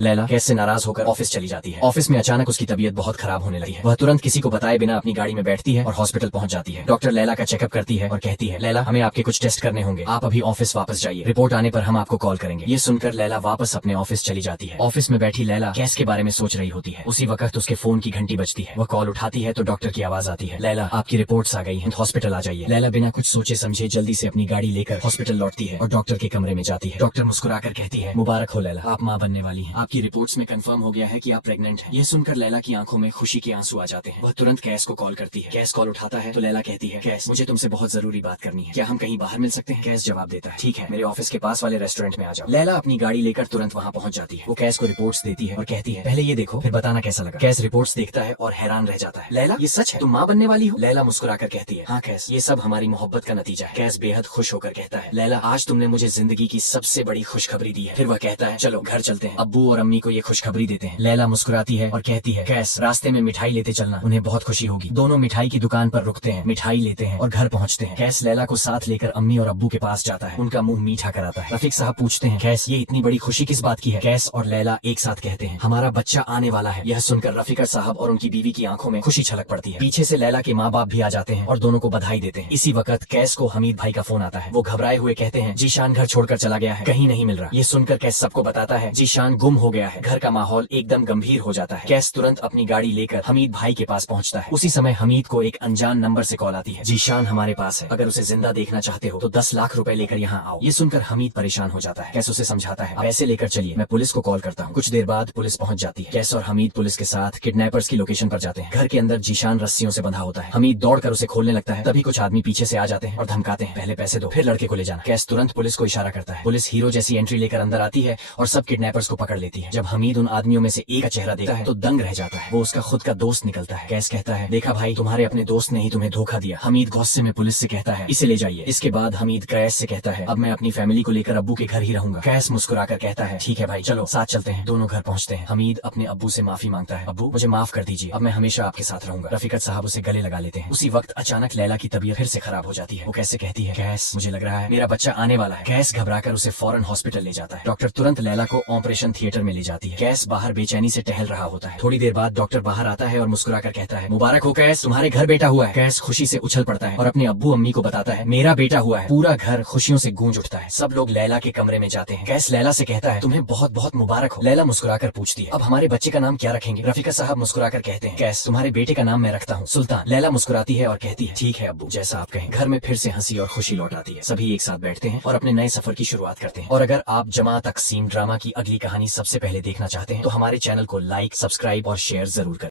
लैला कैसे नाराज होकर ऑफिस चली जाती है। ऑफिस में अचानक उसकी तबीयत बहुत खराब होने लगी है। वह तुरंत किसी को बताए बिना अपनी गाड़ी में बैठती है और हॉस्पिटल पहुंच जाती है। डॉक्टर लैला का चेकअप करती है और कहती है, लैला हमें आपके कुछ टेस्ट करने होंगे, आप अभी ऑफिस वापस जाइए, रिपोर्ट आने पर हम आपको कॉल करेंगे। ये सुनकर लैला वापस अपने ऑफिस चली जाती है। ऑफिस में बैठी लैला कैस के बारे में सोच रही होती है। उसी वक्त उसके फोन की घंटी बजती है। वह कॉल उठाती है तो डॉक्टर की आवाज आती है, लैला आपकी रिपोर्ट्स आ गई हैं, हॉस्पिटल आ जाइए। लैला बिना कुछ सोचे समझे जल्दी से अपनी गाड़ी लेकर हॉस्पिटल लौटती है और डॉक्टर के कमरे में जाती है। डॉक्टर मुस्कुराकर कहती है, मुबारक हो लैला, आप माँ बनने वाली हैं। आपकी रिपोर्ट्स में कंफर्म हो गया है कि आप प्रेग्नेंट हैं। यह सुनकर लैला की आंखों में खुशी के आंसू आ जाते हैं। वह तुरंत कैस को कॉल करती है। कैस कॉल उठाता है तो लैला कहती है, कैस मुझे तुमसे बहुत जरूरी बात करनी है, क्या हम कहीं बाहर मिल सकते हैं? कैस जवाब देता है, ठीक है, मेरे ऑफिस के पास वाले रेस्टोरेंट में आ जाओ। लैला अपनी गाड़ी लेकर तुरंत वहाँ पहुंच जाती है। वो कैस को रिपोर्ट्स देती है और कहती है, पहले ये देखो फिर बताना कैसा लगा। कैस रिपोर्ट्स देखता है और हैरान रह जाता है। लैला ये सच है, तुम माँ बनने वाली हो? लैला मुस्कुराकर कहती है, हाँ कैस, ये सब हमारी मोहब्बत का नतीजा है। कैस बेहद खुश होकर कहता है, लैला आज तुमने मुझे जिंदगी की सबसे बड़ी खुशखबरी दी है। फिर वह कहता है, चलो घर चलते हैं, अब्बू और अम्मी को ये खुशखबरी देते हैं। लैला मुस्कुराती है और कहती है, कैस रास्ते में मिठाई लेते चलना, उन्हें बहुत खुशी होगी। दोनों मिठाई की दुकान पर रुकते हैं, मिठाई लेते हैं और घर पहुंचते हैं। कैस लैला को साथ लेकर अम्मी और अब्बू के पास जाता है, उनका मुंह मीठा कराता है। रफीक साहब पूछते हैं, कैस ये इतनी बड़ी खुशी किस बात की है? कैस और लैला एक साथ कहते हैं, हमारा बच्चा आने वाला है। यह सुनकर रफीकर साहब और उनकी बीवी की आंखों में खुशी छलक पड़ती है। पीछे से लैला के माँ बाप भी आ जाते हैं और दोनों को बधाई देते हैं। इसी वक्त कैस को हमीद भाई का फोन आता है। वो घबराए हुए कहते हैं, जीशान घर छोड़कर चला गया है, कहीं नहीं मिल रहा। ये सुनकर कैस सबको बताता है, जीशान गुम हो गया है। घर का माहौल एकदम गंभीर हो जाता है। कैस तुरंत अपनी गाड़ी लेकर हमीद भाई के पास पहुंचता है। उसी समय हमीद को एक अनजान नंबर से कॉल आती है, जीशान हमारे पास है, अगर उसे जिंदा देखना चाहते हो तो 10 लाख रुपए लेकर यहाँ आओ। ये सुनकर हमीद परेशान हो जाता है। कैस उसे समझाता है, पैसे लेकर चलिए, मैं पुलिस को कॉल करता हूँ। कुछ देर बाद पुलिस पहुंच जाती है। कैस और हमीद पुलिस के साथ किडनैपर्स की लोकेशन पर जाते हैं। घर के अंदर जीशान रस्सियों से बंधा होता है। हमीद दौड़कर उसे खोलने लगता है, तभी कुछ आदमी पीछे से आ जाते हैं और धमकाते हैं, पहले पैसे दो फिर लड़के को ले जाना। कैस तुरंत पुलिस को इशारा करता है। पुलिस हीरो जैसी एंट्री लेकर अंदर आती है और सब किडनैपर्स को पकड़ लेती है। जब हमीद उन आदमियों में से एक का चेहरा देखता है तो दंग रह जाता है। वो उसका खुद का दोस्त निकलता है। कैस कहता है, देखा भाई, तुम्हारे अपने दोस्त ने ही तुम्हें धोखा दिया। हमीद गुस्से में पुलिस से कहता है, इसे ले जाइए। इसके बाद हमीद कैस से कहता है, अब मैं अपनी फैमिली को लेकर अब्बू के घर ही रहूंगा। कैस मुस्कुराकर कहता है, ठीक है भाई, चलो साथ चलते हैं। दोनों घर पहुंचते हैं। हमीद अपने अब्बू से माफी मांगता है, अब्बू मुझे माफ कर दीजिए, अब मैं हमेशा आपके साथ रहूंगा। रफीकत साहब उसे गले लगा लेते हैं। उसी वक्त अचानक लैला की तबीयत फिर से खराब हो जाती है। वो कैसे कहती है, कैस मुझे लग रहा है मेरा बच्चा आने वाला है। कैस घबराकर उसे फौरन हॉस्पिटल ले जाता है। डॉक्टर तुरंत लैला को ऑपरेशन थिएटर में ले जाती है। कैस बाहर बेचैनी से टहल रहा होता है। थोड़ी देर बाद डॉक्टर बाहर आता है और मुस्कुराकर कहता है, मुबारक हो कैस, तुम्हारे घर बेटा हुआ है। कैस खुशी से उछल पड़ता है और अपने अब्बू अम्मी को बताता है, मेरा बेटा हुआ है। पूरा घर खुशियों से गूंज उठता है। सब लोग लैला के कमरे में जाते हैं। कैस लैला से कहता है, तुम्हें बहुत बहुत मुबारक हो। लैला मुस्कुराकर पूछती है, अब हमारे बच्चे का नाम क्या रखेंगे? रफीका साहब मुस्कुराकर कहते हैं, कैस तुम्हारे बेटे का नाम मैं रखता हूँ, सुल्तान। लैला मुस्कुराती है और कहती है, ठीक है अब्बू, जैसा आप कहें। घर में फिर से हंसी और खुशी लौट आती है। सभी एक साथ बैठते हैं और अपने नए सफर की शुरुआत करते हैं। और अगर आप जमा तकसीम ड्रामा की अगली कहानी सबसे पहले देखना चाहते हैं तो हमारे चैनल को लाइक, सब्सक्राइब और शेयर जरूर करें।